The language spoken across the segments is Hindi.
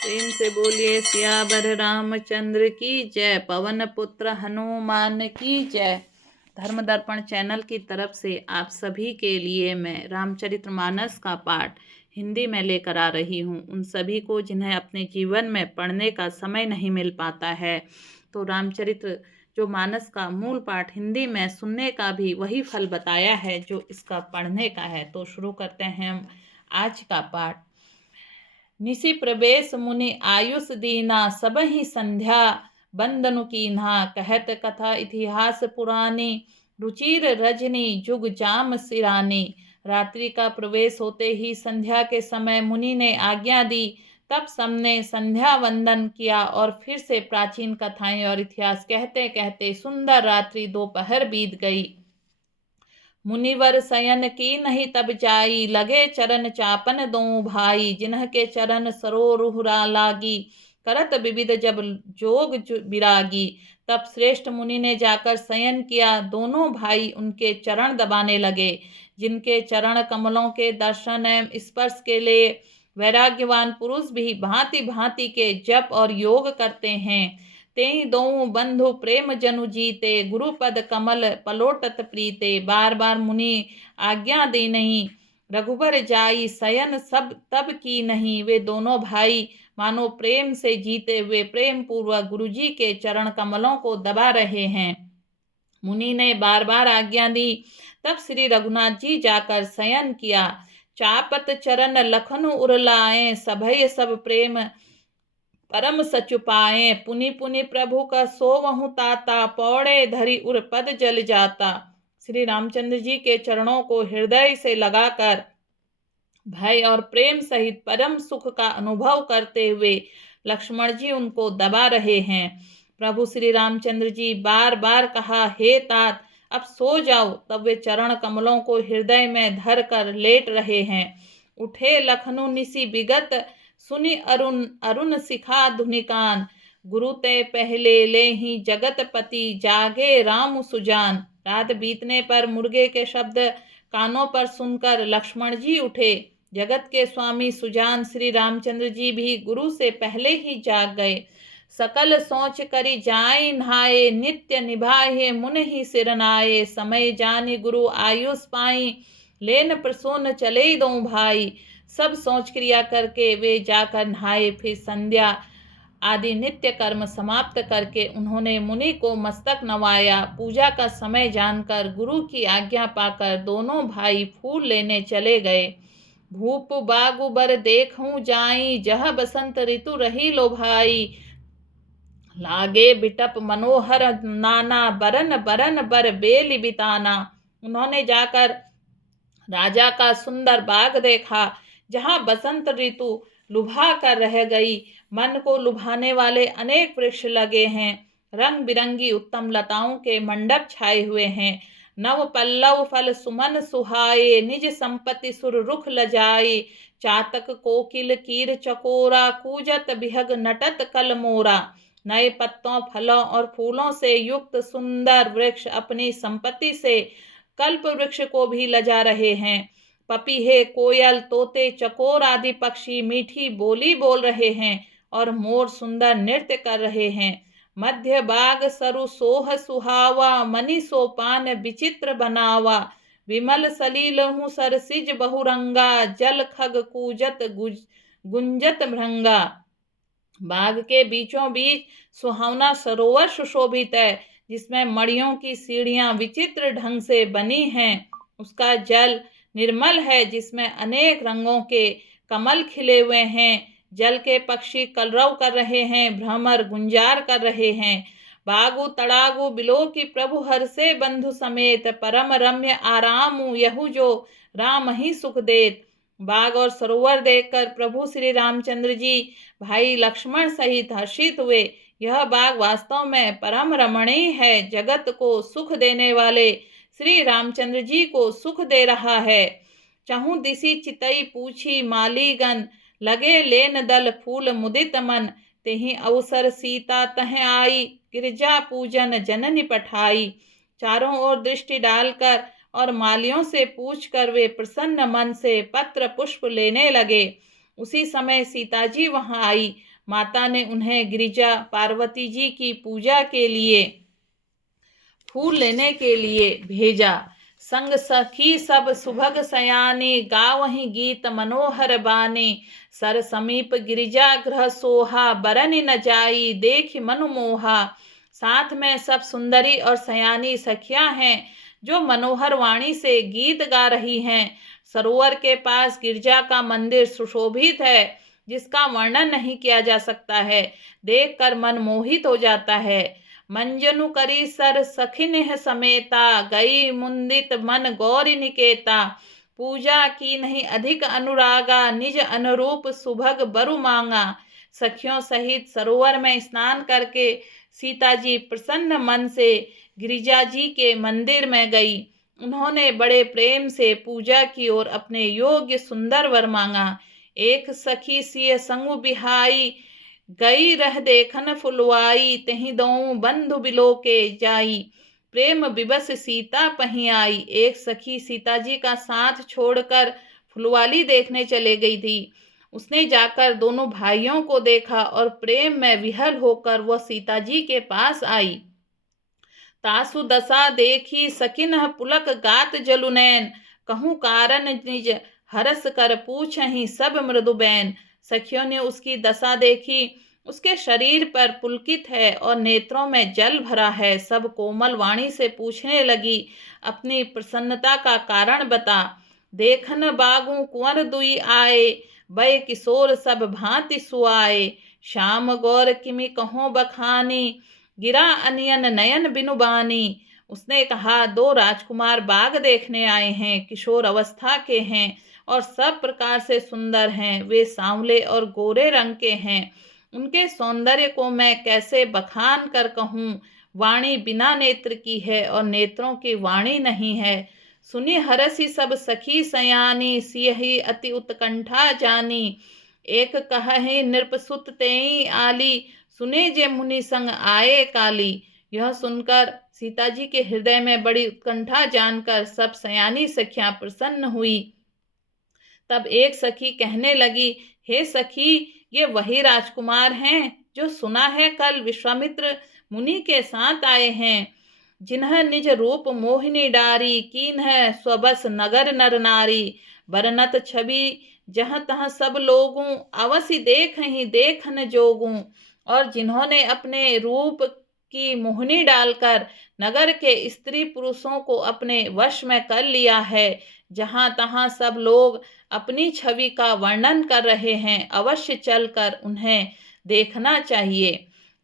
प्रेम से बोलिए सियावर रामचंद्र की जय। पवन पुत्र हनुमान की जय। धर्म दर्पण चैनल की तरफ से आप सभी के लिए मैं रामचरितमानस का पाठ हिंदी में लेकर आ रही हूँ। उन सभी को जिन्हें अपने जीवन में पढ़ने का समय नहीं मिल पाता है, तो रामचरित जो मानस का मूल पाठ हिंदी में सुनने का भी वही फल बताया है जो इसका पढ़ने का है। तो शुरू करते हैं हम आज का पाठ। निशि प्रवेश मुनि आयुष दीना, सब ही संध्या बंदनु कीन्हा। कहत कथा इतिहास पुरानी, रुचिर रजनी जुग जाम सिरानी। रात्रि का प्रवेश होते ही संध्या के समय मुनि ने आज्ञा दी। तब सबने संध्या वंदन किया और फिर से प्राचीन कथाएं और इतिहास कहते कहते सुंदर रात्रि दोपहर बीत गई। मुनिवर शयन की नहीं तब जाई, लगे चरण चापन दो भाई। जिन्ह के चरण सरोरुहरा लागी, करत विविध जब जोग विरागी। तब श्रेष्ठ मुनि ने जाकर शयन किया, दोनों भाई उनके चरण दबाने लगे। जिनके चरण कमलों के दर्शन एवं स्पर्श के लिए वैराग्यवान पुरुष भी भांति भांति के जप और योग करते हैं, तेई दोऊ बंधु प्रेम जनु जीते। गुरुपद कमल पलोटत प्रीते। बार बार मुनि आज्ञा दे नहीं, रघुबर जाई शयन सब तब की नहीं। वे दोनों भाई मानो प्रेम से जीते हुए प्रेम पूर्वक गुरुजी के चरण कमलों को दबा रहे हैं। मुनि ने बार बार आज्ञा दी। तब श्री रघुनाथ जी जाकर शयन किया। चापत चरण लखन उरलाए, सभय सब प्रेम परम सचुपाए। पुनि पुनि प्रभु का सोवहु ताता, पौड़े धरि उर पद जल जाता। श्री रामचंद्र जी के चरणों को हृदय से लगाकर भय और प्रेम सहित परम सुख का अनुभव करते हुए लक्ष्मण जी उनको दबा रहे हैं। प्रभु श्री रामचंद्र जी बार बार कहा, हे तात अब सो जाओ। तब वे चरण कमलों को हृदय में धर कर लेट रहे हैं। उठे लखनु निशि विगत, सुनि अरुण अरुण शिखा धुनिकान। गुरु ते पहले ले ही जगतपति, जागे राम सुजान। रात बीतने पर मुर्गे के शब्द कानों पर सुनकर लक्ष्मण जी उठे। जगत के स्वामी सुजान श्री रामचंद्र जी भी गुरु से पहले ही जाग गए। सकल सोच करी जाय नहाए, नित्य निभाए मुन ही सिरनाए। समय जानि गुरु आयुष पाई, लेन प्रसून चले दो भाई। सब सोच क्रिया करके वे जाकर नहाए। फिर संध्या आदि नित्य कर्म समाप्त करके उन्होंने मुनि को मस्तक नवाया। पूजा का समय जानकर गुरु की आज्ञा पाकर दोनों भाई फूल लेने चले गए। भूप बागु बर देखूं जाई, जह बसंत ऋतु रही लो भाई। लागे बिटप मनोहर नाना, बरन बरन बर बेली बिताना। उन्होंने जाकर राजा का सुंदर बाग देखा, जहाँ बसंत ऋतु लुभा कर रह गई। मन को लुभाने वाले अनेक वृक्ष लगे हैं। रंग बिरंगी उत्तम लताओं के मंडप छाए हुए हैं। नव पल्लव फल सुमन सुहाए, निज संपत्ति सुर रुख लजाए। चातक कोकिल कीर चकोरा, कूजत बिहग नटत कल मोरा। नए पत्तों फलों और फूलों से युक्त सुंदर वृक्ष अपनी संपत्ति से कल्प वृक्ष को भी लजा रहे हैं। पपीहे कोयल तोते चकोर आदि पक्षी मीठी बोली बोल रहे हैं और मोर सुंदर नृत्य कर रहे हैं। मध्य बाग सरु सोह सुहावा, मणि सोपान विचित्र बनावा। विमल सलील हूँ सरसिज बहुरंगा, जल खग कूजत गुंजत भृंगा। बाग के बीचों बीच सुहावना सरोवर सुशोभित है, जिसमें मणियों की सीढ़ियां विचित्र ढंग से बनी हैं। उसका जल निर्मल है, जिसमें अनेक रंगों के कमल खिले हुए हैं। जल के पक्षी कलरव कर रहे हैं, भ्रमर गुंजार कर रहे हैं। बागु तड़ागु बिलो की प्रभु हर से बंधु समेत, परम रम्य आरामु यहु जो राम ही सुख देत। बाग और सरोवर देखकर प्रभु श्री रामचंद्र जी भाई लक्ष्मण सहित हर्षित हुए। यह बाग वास्तव में परम रमणीय है, जगत को सुख देने वाले श्री रामचंद्र जी को सुख दे रहा है। चहु दिशि चितई पूछी मालीगन, लगे लेन दल फूल मुदित मन। तेहि अवसर सीता तह आई, गिरजा पूजन जननी पठाई। चारों ओर दृष्टि डालकर और मालियों से पूछकर वे प्रसन्न मन से पत्र पुष्प लेने लगे। उसी समय सीता जी वहां आई। माता ने उन्हें गिरिजा पार्वती जी की पूजा के लिए फूल लेने के लिए भेजा। संग सखी सब सुभग सयानी, गावहीं गीत मनोहर बानी। सर समीप गिरिजा गृह सोहा, बरन न जाई देख मनु मोहा। साथ में सब सुंदरी और सयानी सखियां हैं जो मनोहर वाणी से गीत गा रही हैं। सरोवर के पास गिरजा का मंदिर सुशोभित है, जिसका वर्णन नहीं किया जा सकता है। देखकर मन मोहित हो जाता है। मंजनु करी सर सखिन समेता, गई मुंदित मन गौरी निकेता। पूजा की नहीं अधिक अनुरागा, निज अनुरूप सुभग बरु मांगा। सखियों सहित सरोवर में स्नान करके सीता जी प्रसन्न मन से गिरिजा जी के मंदिर में गई। उन्होंने बड़े प्रेम से पूजा की और अपने योग्य सुंदर वर मांगा। एक सखी सिय संगु बिहाई, गई रह देखन फुलवाई। तहि दोऊ बंधु बिलो के जाई, प्रेम विवश सीता पही आई। एक सखी सीता जी का साथ छोड़कर फुलवाली देखने चले गई थी। उसने जाकर दोनों भाइयों को देखा और प्रेम में विहल होकर वह सीता जी के पास आई। तासु दशा देखी सकिन पुलक गात जलुनैन, कहूँ कारण निज हरस कर पूछहीं सब मृदुबैन। सखियों ने उसकी दशा देखी, उसके शरीर पर पुलकित है और नेत्रों में जल भरा है। सब कोमल वाणी से पूछने लगी, अपनी प्रसन्नता का कारण बता। देखन बागु कुंवर दुई आए, वै किशोर सब भांति सुआए। श्याम गौर किमि कहो बखानी, गिरा अनियन नयन बिनु बानी। उसने कहा, दो राजकुमार बाग देखने आए हैं, किशोर अवस्था के हैं और सब प्रकार से सुंदर हैं। वे सांवले और गोरे रंग के हैं। उनके सौंदर्य को मैं कैसे बखान कर कहूँ। वाणी बिना नेत्र की है और नेत्रों की वाणी नहीं है। सुनी हरसी सब सखी सयानी, सियहि अति उत्कंठा जानी। एक कहे नृपसुत तेई आली, सुने जे मुनि संग आए काली। यह सुनकर सीता जी के हृदय में बड़ी उत्कंठा जानकर सब सयानी सखियां प्रसन्न हुई। तब एक सखी कहने लगी, हे सखी, ये वही राजकुमार हैं जो सुना है कल विश्वामित्र मुनि के साथ आए हैं, जिन्हें निज रूप मोहिनी डारी, कीन है स्वबस नगर नर नारी। बरनत छवि जहाँ तहाँ सब लोगों, अवश्य देख ही देखन जोगूं। और जिन्होंने अपने रूप की मोहिनी डालकर नगर के स्त्री पुरुषों को अपने वश में कर लिया है, जहाँ तहाँ सब लोग अपनी छवि का वर्णन कर रहे हैं। अवश्य चलकर उन्हें देखना चाहिए।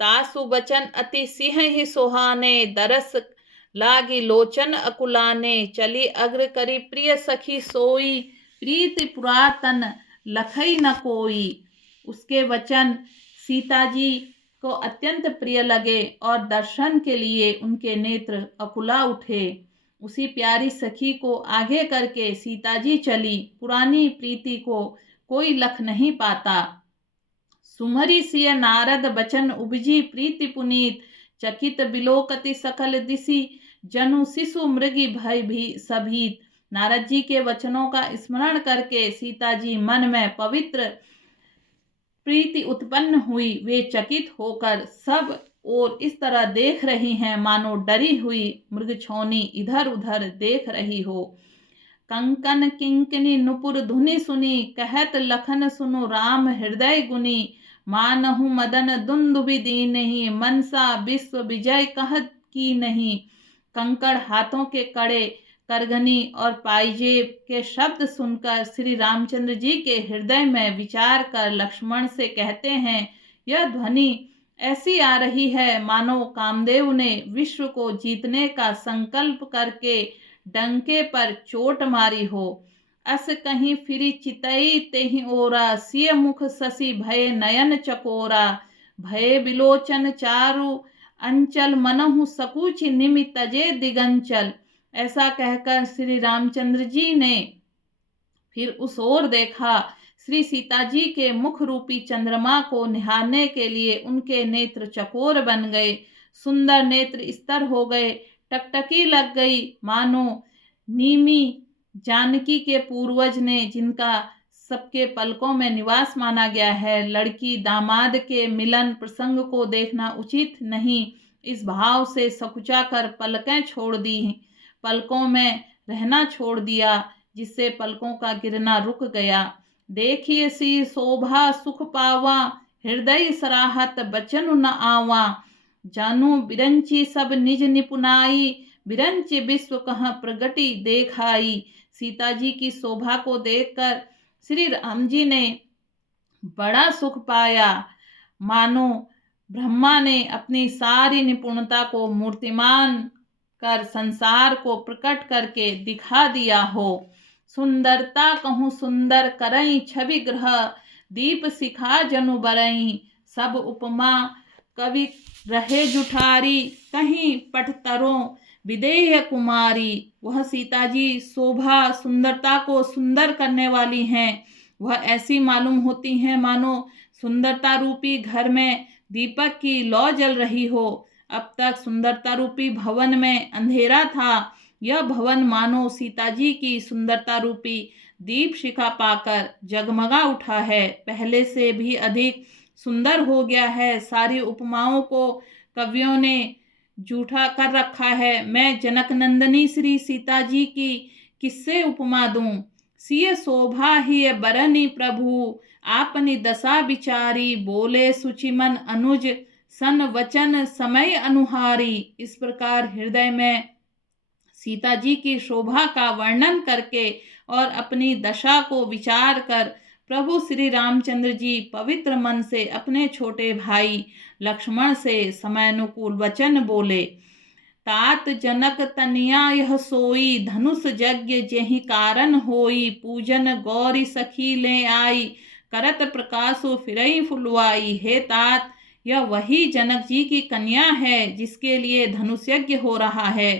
तासु बचन अति सिंह ही सुहाने, दरस लागी लोचन अकुलाने। चली अग्र करी प्रिय सखी सोई, प्रीति पुरातन लखई न कोई। उसके वचन सीता जी को अत्यंत प्रिय लगे और दर्शन के लिए उनके नेत्र अकुला उठे। उसी प्यारी सखी को आगे करके सीता जी चली। पुरानी प्रीति को कोई लख नहीं पाता। सुमरी सिय नारद बचन उपजी, प्रीति पुनीत चकित बिलोकति सकल दिशि। जनु शिशु मृगी भय भी सभीत। नारद जी के वचनों का स्मरण करके सीता जी मन में पवित्र प्रीति उत्पन्न हुई। वे चकित होकर सब और इस तरह देख रही हैं मानो डरी हुई मृगछौनी इधर उधर देख रही हो। कंकन किंकिनी नुपुर धुनि सुनी, कहत लखन सुनु राम हृदय गुनी। मानहु मदन दुंदुबि दीनहि, मनसा विश्व विजय कहत की नहीं। कंकड़ हाथों के कड़े, करघनी और पाइजेब के शब्द सुनकर श्री रामचंद्र जी के हृदय में विचार कर लक्ष्मण से कहते हैं, यह ध्वनि ऐसी आ रही है मानो कामदेव ने विश्व को जीतने का संकल्प करके डंके पर चोट मारी हो। अस कहीं फिरी चितई तेहि ओरा, सिय मुख शशि भय नयन चकोरा। भय बिलोचन चारु अंचल, मनहु सकुच निमि तजे दिगंचल। ऐसा कहकर श्री रामचंद्र जी ने फिर उस ओर देखा। श्री सीता जी के मुख रूपी चंद्रमा को निहारने के लिए उनके नेत्र चकोर बन गए, सुंदर नेत्र स्तर हो गए, टकटकी लग गई, मानो नीमी जानकी के पूर्वज ने जिनका सबके पलकों में निवास माना गया है। लड़की दामाद के मिलन प्रसंग को देखना उचित नहीं, इस भाव से सकुचा कर पलकें छोड़ दी, पलकों में रहना छोड़ दिया, जिससे पलकों का गिरना रुक गया। देखिए सी शोभा सुख पावा, हृदय सराहत बचन न आवा। जानू बिरंची सब निज निपुनाई, बिरंच विश्व कहाँ प्रगति देखाई। सीता जी की शोभा को देखकर श्री राम जी ने बड़ा सुख पाया, मानो ब्रह्मा ने अपनी सारी निपुणता को मूर्तिमान कर संसार को प्रकट करके दिखा दिया हो। सुंदरता कहूँ सुंदर करई छवि ग्रह, दीप शिखा जनु बरई। सब उपमा कवि रहे जुठारी, कहीं पटतरों विदेह कुमारी। वह सीता जी शोभा सुंदरता को सुंदर करने वाली हैं। वह ऐसी मालूम होती हैं मानो सुंदरता रूपी घर में दीपक की लौ जल रही हो। अब तक सुंदरता रूपी भवन में अंधेरा था, यह भवन मानो सीता जी की सुंदरता रूपी दीप शिखा पाकर जगमगा उठा है, पहले से भी अधिक सुंदर हो गया है। सारी उपमाओं को कवियों ने जूठा कर रखा है। मैं जनक नंदनी श्री सीता जी की किससे उपमा दूं। सिय शोभा ही बरनी प्रभु, आपनी दशा विचारी। बोले सुचिमन अनुज सन वचन समय अनुहारी। इस प्रकार हृदय में सीता जी की शोभा का वर्णन करके और अपनी दशा को विचार कर प्रभु श्री रामचंद्र जी पवित्र मन से अपने छोटे भाई लक्ष्मण से समयानुकूल वचन बोले। तात जनक तनिया यह सोई, धनुष यज्ञ जेहि कारण होई। पूजन गौरी सखी ले आई, करत प्रकाशो फिरई फुलवाई। हे तात, यह वही जनक जी की कन्या है जिसके लिए धनुष यज्ञ हो रहा है।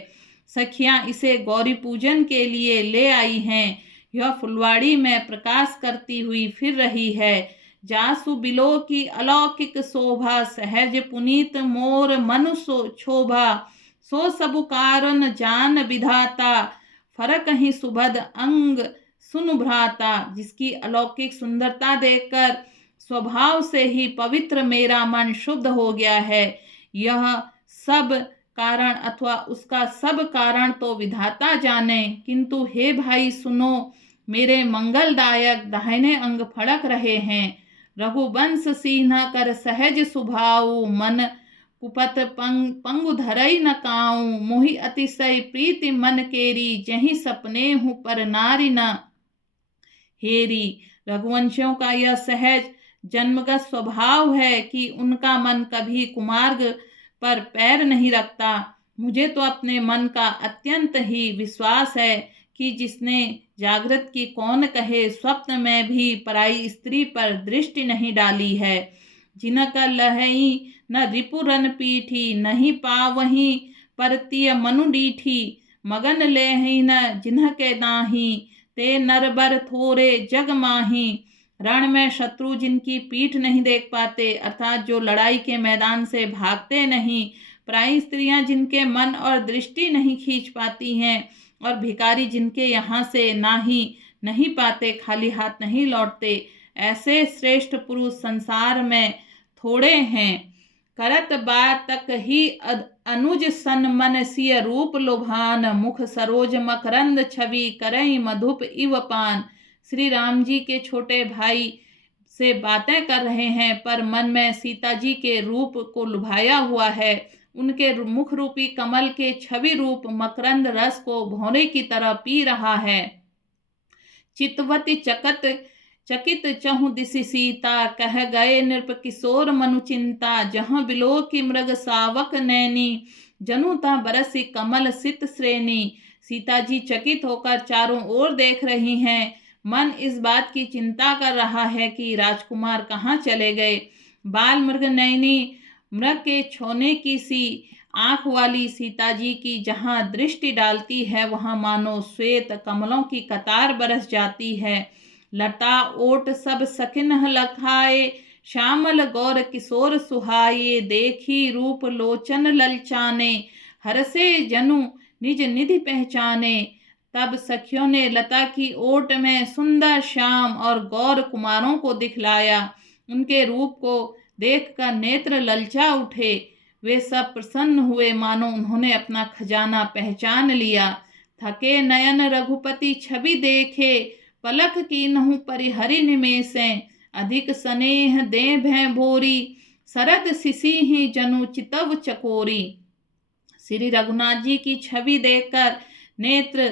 सखियां इसे गौरी पूजन के लिए ले आई हैं। यह फुलवाड़ी में प्रकाश करती हुई फिर रही है। जासु बिलो की अलौकिक शोभा, सहज पुनीत मोर मनु शोभा। सो सबु कारण जान विधाता, फरक ही सुभद अंग सुन भ्राता। जिसकी अलौकिक सुंदरता देखकर स्वभाव से ही पवित्र मेरा मन शुद्ध हो गया है। यह सब कारण अथवा उसका सब कारण तो विधाता जाने, किंतु हे भाई सुनो, मेरे मंगलदायक दाहिने अंग फड़क रहे हैं। रघुवंश सीना कर सहज सुभाऊ, मन कुपत पंगु धरई न काऊ। मोहि अतिशय प्रीति मन केरी, जहीं सपने हूँ पर नारी न हेरी। रघुवंशियों का यह सहज जन्मगत स्वभाव है कि उनका मन कभी कुमार्ग पर पैर नहीं रखता। मुझे तो अपने मन का अत्यंत ही विश्वास है कि जिसने जागृत की कौन कहे, स्वप्न में भी पराई स्त्री पर दृष्टि नहीं डाली है। जिनका लहई न रिपुरन पीठी, नहीं पावही परतीय मनु डीठी। मगन लेहि न जिन्ह के दाही, ते नरबर थोरे जग माही। रण में शत्रु जिनकी पीठ नहीं देख पाते, अर्थात जो लड़ाई के मैदान से भागते नहीं। पराई स्त्रियां जिनके मन और दृष्टि नहीं खींच पाती हैं, और भिखारी जिनके यहाँ से नहीं पाते, खाली हाथ नहीं लौटते, ऐसे श्रेष्ठ पुरुष संसार में थोड़े हैं। करत बात तक ही अनुज सन मन सिय रूप लोभान। मुख सरोज मकरंद छवि, करई मधुप इव पान। श्री राम जी के छोटे भाई से बातें कर रहे हैं, पर मन में सीता जी के रूप को लुभाया हुआ है। उनके मुख रूपी कमल के छवि रूप मकरंद रस को भौरे की तरह पी रहा है। चितवती चकित चहु दिसि सीता, कह गए नृप किशोर मनु चिंता। जहाँ बिलो की मृग सावक नैनी, जनु ता बरसी कमल सित श्रेणी। सीता जी चकित होकर चारों ओर देख रही हैं। मन इस बात की चिंता कर रहा है कि राजकुमार कहाँ चले गए। बाल मृग नैनी मृग के छोने की सी आंख वाली सीता जी की जहाँ दृष्टि डालती है, वहाँ मानो श्वेत कमलों की कतार बरस जाती है। लता ओट सब सखिन लखाए, श्यामल गौर किशोर सुहाये। देखी रूप लोचन ललचाने, हरसे जनु निज निधि पहचाने। तब सखियों ने लता की ओट में सुंदर श्याम और गौर कुमारों को दिखलाया। उनके रूप को देखकर नेत्र ललचा उठे। वे सब प्रसन्न हुए, मानो उन्होंने अपना खजाना पहचान लिया। थके नयन रघुपति छवि देखे, पलक कीन्हु परिहरि निमेषें। अधिक स्नेह दें भैं भोरी, सरद सिसिहि जनु चितव चकोरी। श्री रघुनाथ जी की छवि देखकर नेत्र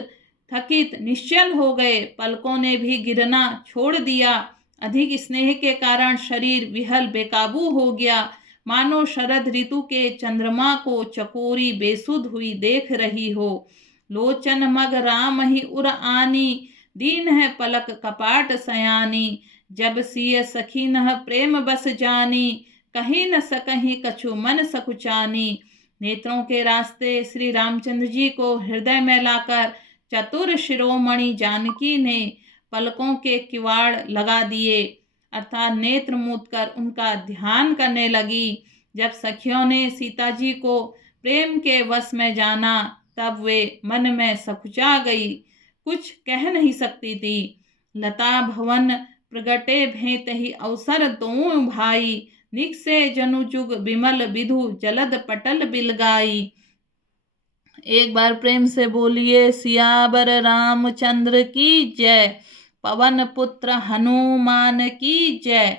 थकित निश्चल हो गए, पलकों ने भी गिरना छोड़ दिया। अधिक स्नेह के कारण शरीर विहल बेकाबू हो गया, मानो शरद ऋतु के चंद्रमा को चकोरी बेसुध हुई देख रही हो। लोचन मग राम ही उर आनी, दीन है पलक कपाट सयानी। जब सिय सखी नह प्रेम बस जानी, कहीं न सकहीं कछु मन सकुचानी। नेत्रों के रास्ते श्री रामचंद्र जी को हृदय में लाकर चतुर शिरोमणि जानकी ने पलकों के किवाड़ लगा दिए, अर्थात नेत्र मूंद कर उनका ध्यान करने लगी। जब सखियों ने सीता जी को प्रेम के वश में जाना, तब वे मन में सकुचा गई, कुछ कह नहीं सकती थी। लता भवन प्रगटे भेंत ही अवसर दोऊ भाई, निकसे जनु जुग बिमल विधु जलद पटल बिलगाई। एक बार प्रेम से बोलिए सियावर रामचंद्र की जय, पवन पुत्र हनुमान की जय।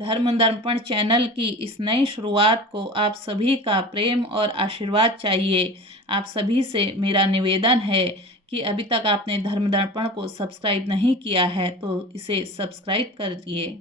धर्म दर्पण चैनल की इस नई शुरुआत को आप सभी का प्रेम और आशीर्वाद चाहिए। आप सभी से मेरा निवेदन है कि अभी तक आपने धर्म दर्पण को सब्सक्राइब नहीं किया है तो इसे सब्सक्राइब कर दिए।